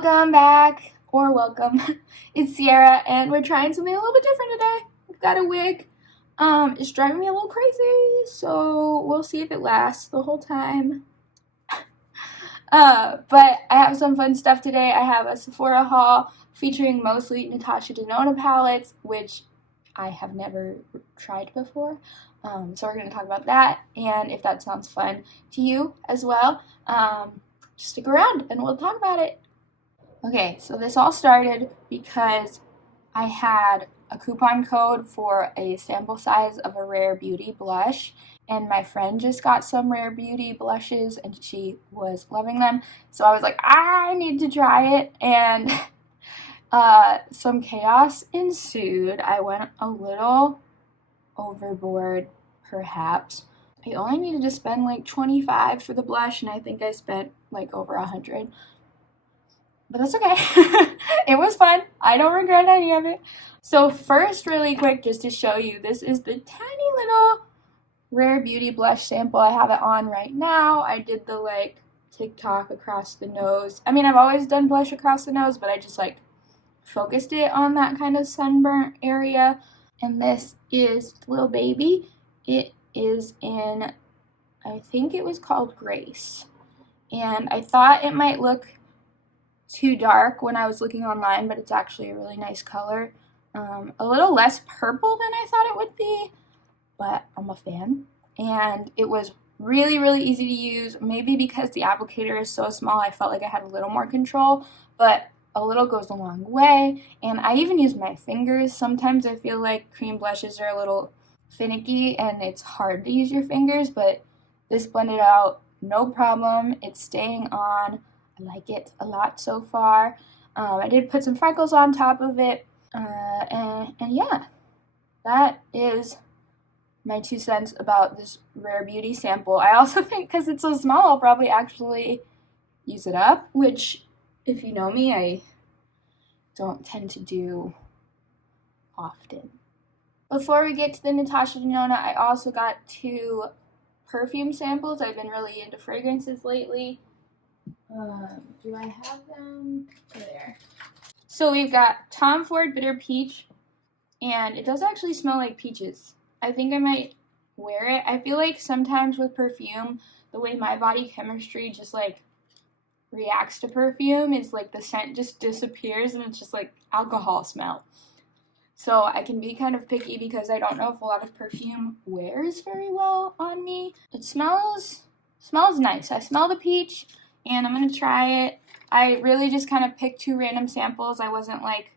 Welcome back, or welcome. It's Sierra, and we're trying something a little bit different today. We've got a wig. It's driving me a little crazy, so we'll see if it lasts the whole time. But I have some fun stuff today. I have a Sephora haul featuring mostly Natasha Denona palettes, which I have never tried before. So we're going to talk about that, and if that sounds fun to you as well, just stick around and we'll talk about it. Okay, so this all started because I had a coupon code for a sample size of a Rare Beauty blush, and my friend just got some Rare Beauty blushes and she was loving them, so I was like, I need to try it, and some chaos ensued. I went a little overboard, perhaps. I only needed to spend like $25 for the blush, and I think I spent like over $100. But that's okay. It was fun. I don't regret any of it. So first, really quick, just to show you, this is the tiny little Rare Beauty blush sample. I have it on right now. I did the like TikTok across the nose. I mean, I've always done blush across the nose, but I just like focused it on that kind of sunburnt area. And this is Little Baby. It is in, I think it was called Grace. And I thought it might look too dark when I was looking online, but it's actually a really nice color. A little less purple than I thought it would be, but I'm a fan. And it was really, really easy to use. Maybe because the applicator is so small, I felt like I had a little more control, but a little goes a long way. And I even use my fingers. Sometimes I feel like cream blushes are a little finicky and it's hard to use your fingers, but this blended out no problem. It's staying on. I like it a lot so far. I did put some freckles on top of it, and yeah, that is my 2 cents about this Rare Beauty sample. I also think because it's so small, I'll probably actually use it up, which, if you know me, I don't tend to do often. Before we get to the Natasha Denona, I also got 2 perfume samples. I've been really into fragrances lately. Do I have them? There. So we've got Tom Ford Bitter Peach, and it does actually smell like peaches. I think I might wear it. I feel like sometimes with perfume, the way my body chemistry just like reacts to perfume is like the scent just disappears and it's just like alcohol smell. So I can be kind of picky because I don't know if a lot of perfume wears very well on me. It smells nice. I smell the peach, and I'm going to try it. I really just kind of picked 2 random samples. I wasn't like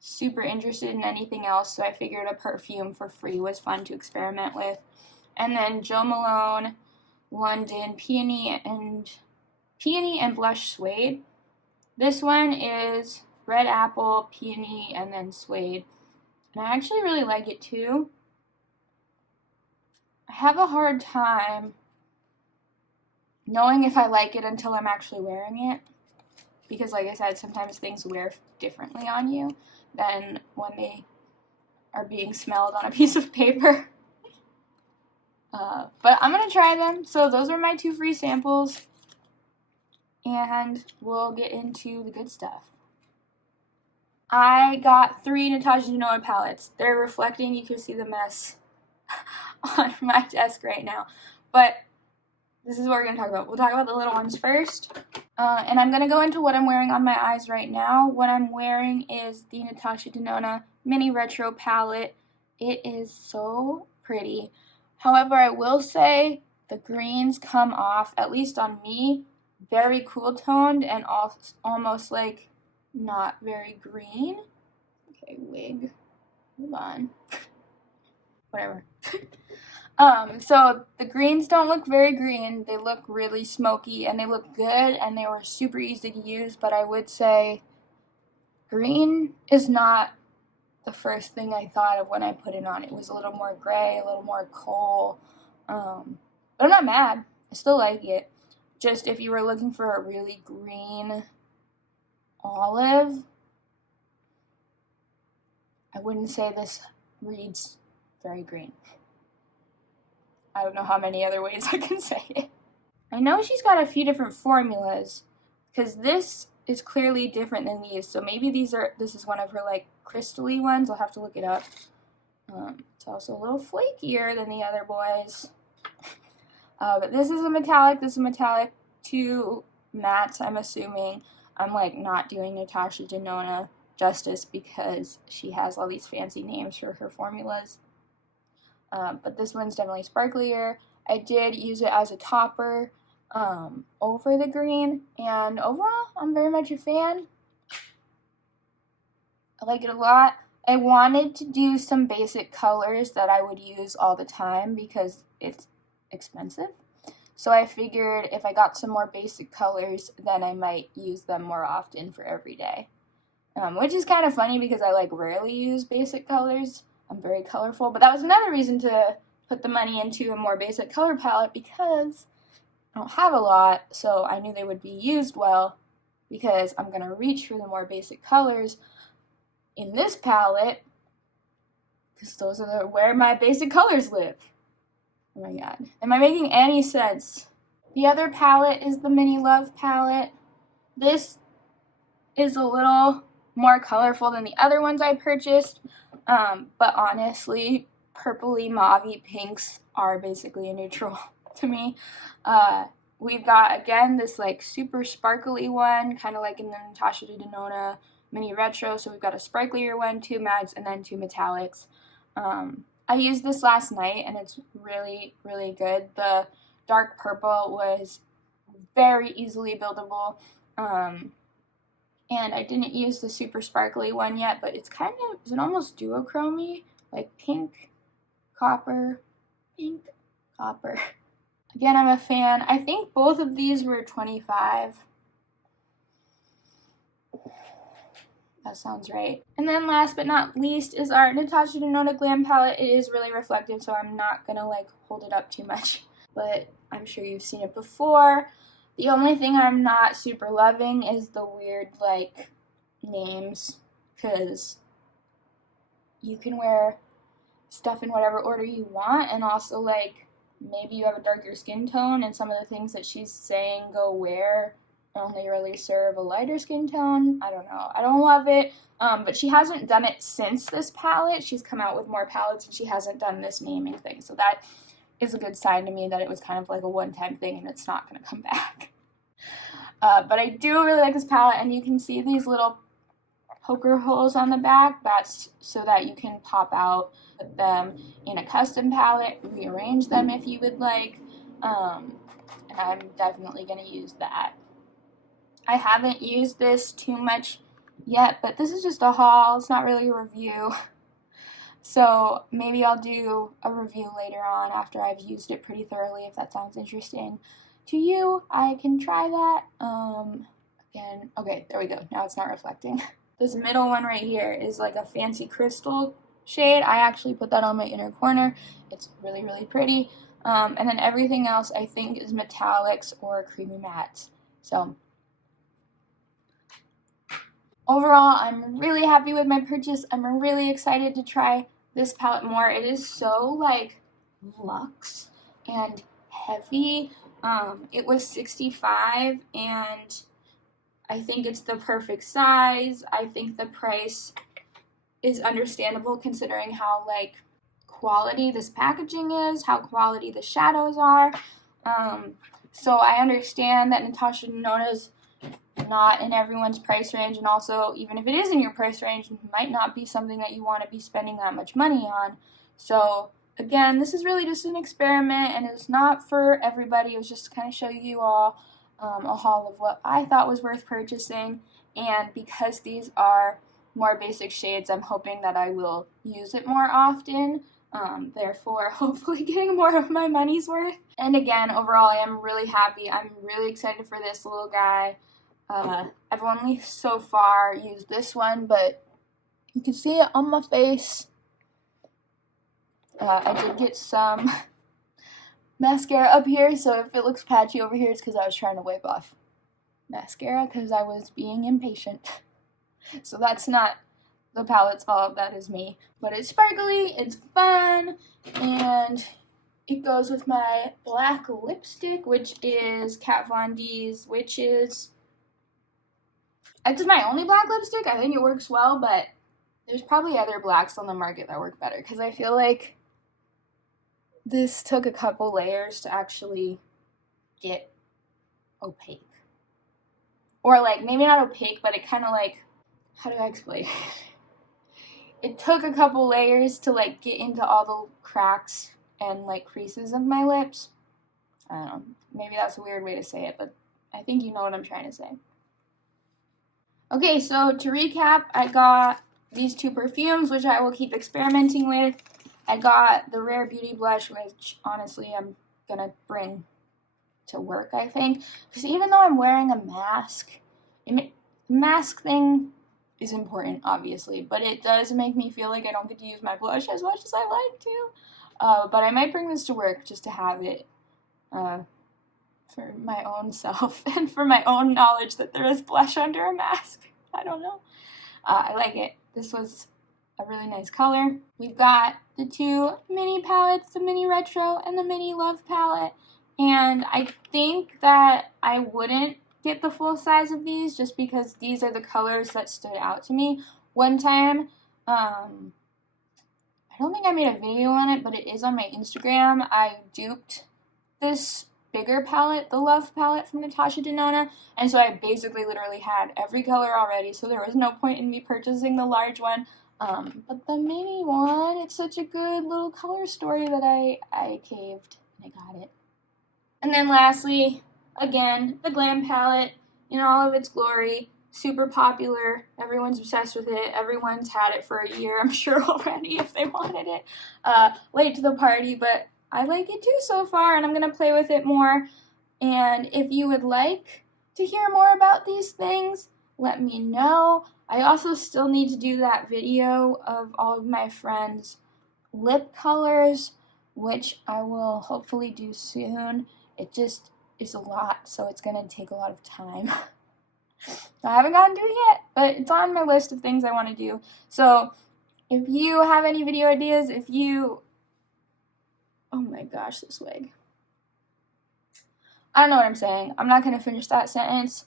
super interested in anything else, so I figured a perfume for free was fun to experiment with. And then Jo Malone London Peony and Blush Suede. This one is Red Apple, Peony, and then Suede. And I actually really like it too. I have a hard time knowing if I like it until I'm actually wearing it, because like I said, sometimes things wear differently on you than when they are being smelled on a piece of paper. But I'm going to try them. So those are my 2 free samples, and we'll get into the good stuff. I got 3 Natasha Denona palettes. They're reflecting. You can see the mess on my desk right now, but this is what we're going to talk about. We'll talk about the little ones first. And I'm going to go into what I'm wearing on my eyes right now. What I'm wearing is the Natasha Denona Mini Retro palette. It is so pretty. However, I will say the greens come off, at least on me, very cool toned and almost like not very green. Okay, wig. Hold on. Whatever. So the greens don't look very green. They look really smoky and they look good and they were super easy to use, but I would say green is not the first thing I thought of when I put it on. It was a little more gray, a little more coal. But I'm not mad. I still like it. Just if you were looking for a really green olive, I wouldn't say this reads very green. I don't know how many other ways I can say it. I know she's got a few different formulas, because this is clearly different than these. So maybe this is one of her like crystally ones. I'll have to look it up. It's also a little flakier than the other boys. But this is a metallic. This is a metallic 2 mattes, I'm assuming. I'm like not doing Natasha Denona justice because she has all these fancy names for her formulas. But this one's definitely sparklier. I did use it as a topper over the green, and overall, I'm very much a fan. I like it a lot. I wanted to do some basic colors that I would use all the time because it's expensive. So I figured if I got some more basic colors, then I might use them more often for every day. Which is kind of funny because I like rarely use basic colors. I'm very colorful, but that was another reason to put the money into a more basic color palette because I don't have a lot, so I knew they would be used well because I'm going to reach for the more basic colors in this palette because those are where my basic colors live. Oh my god. Am I making any sense? The other palette is the Mini Love palette. This is a little more colorful than the other ones I purchased, but honestly, purpley mauvey pinks are basically a neutral to me. We've got, again, this like super sparkly one, kind of like in the Natasha Denona Mini Retro. So we've got a sparklier one, 2 mattes, and then 2 metallics. I used this last night, and it's really, really good. The dark purple was very easily buildable, and I didn't use the super sparkly one yet, but it's kind of, is it almost duochrome-y? Like pink, copper, pink, copper. Again, I'm a fan. I think both of these were $25. That sounds right. And then last but not least is our Natasha Denona Glam palette. It is really reflective, so I'm not gonna like hold it up too much, but I'm sure you've seen it before. The only thing I'm not super loving is the weird like names, because you can wear stuff in whatever order you want, and also like maybe you have a darker skin tone and some of the things that she's saying go wear only really serve a lighter skin tone. I don't know. I don't love it, but she hasn't done it since this palette. She's come out with more palettes, and she hasn't done this naming thing. So that is a good sign to me that it was kind of like a one-time thing, and it's not going to come back. But I do really like this palette, and you can see these little poker holes on the back. That's so that you can pop out, put them in a custom palette, rearrange them if you would like, and I'm definitely going to use that. I haven't used this too much yet, but this is just a haul. It's not really a review. So maybe I'll do a review later on after I've used it pretty thoroughly, if that sounds interesting to you. I can try that. Again, okay, there we go. Now it's not reflecting. This middle one right here is like a fancy crystal shade. I actually put that on my inner corner. It's really, really pretty. And then everything else I think is metallics or creamy mattes. So overall, I'm really happy with my purchase. I'm really excited to try this palette more. It is so like luxe and heavy. It was $65, and I think it's the perfect size. I think the price is understandable considering how like quality this packaging is, how quality the shadows are. So I understand that Natasha Denona's not in everyone's price range, and also even if it is in your price range, it might not be something that you want to be spending that much money on. So again, this is really just an experiment, and it's not for everybody. It was just to kind of show you all a haul of what I thought was worth purchasing, and because these are more basic shades, I'm hoping that I will use it more often, therefore hopefully getting more of my money's worth. And again, overall, I am really happy. I'm really excited for this little guy. I've only so far used this one, but you can see it on my face. I did get some mascara up here, so if it looks patchy over here, it's because I was trying to wipe off mascara because I was being impatient. So that's not the palette's fault, that is me. But it's sparkly, it's fun, and it goes with my black lipstick, which is Kat Von D's Witches. It's my only black lipstick. I think it works well, but there's probably other blacks on the market that work better because I feel like this took a couple layers to actually get opaque. Or like, maybe not opaque, but it kind of like, how do I explain? It took a couple layers to like get into all the cracks and like creases of my lips. I don't know, maybe that's a weird way to say it, but I think you know what I'm trying to say. Okay, so to recap, I got these two perfumes, which I will keep experimenting with. I got the Rare Beauty blush, which honestly I'm gonna bring to work, I think, because even though I'm wearing a mask, the mask thing is important, obviously, but it does make me feel like I don't get to use my blush as much as I like to. But I might bring this to work just to have it for my own self and for my own knowledge that there is blush under a mask. I don't know. I like it. This was a really nice color. We've got the two mini palettes, the mini retro and the mini love palette. And I think that I wouldn't get the full size of these just because these are the colors that stood out to me. One time, I don't think I made a video on it, but it is on my Instagram. I duped this bigger palette, the Love palette from Natasha Denona, and so I basically literally had every color already, so there was no point in me purchasing the large one. But the mini one, it's such a good little color story that I caved and I got it. And then lastly, again, the Glam palette in all of its glory. Super popular. Everyone's obsessed with it. Everyone's had it for a year, I'm sure, already if they wanted it. Late to the party, but I like it too so far, and I'm going to play with it more. And if you would like to hear more about these things, let me know. I also still need to do that video of all of my friends' lip colors, which I will hopefully do soon. It just is a lot, so it's going to take a lot of time. I haven't gotten to it yet, but it's on my list of things I want to do. So if you have any video ideas, oh my gosh, this wig. I don't know what I'm saying. I'm not going to finish that sentence.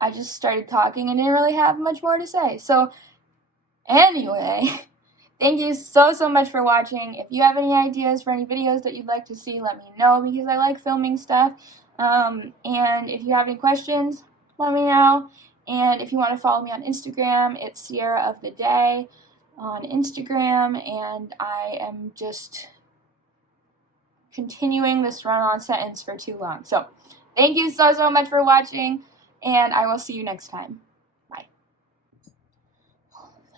I just started talking and didn't really have much more to say. So anyway, thank you so much for watching. If you have any ideas for any videos that you'd like to see, let me know because I like filming stuff. And if you have any questions, let me know. And if you want to follow me on Instagram, it's Sierraoftheday on Instagram. And I am just continuing this run-on sentence for too long. So thank you so much for watching, and I will see you next time. Bye.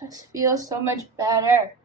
This feels so much better.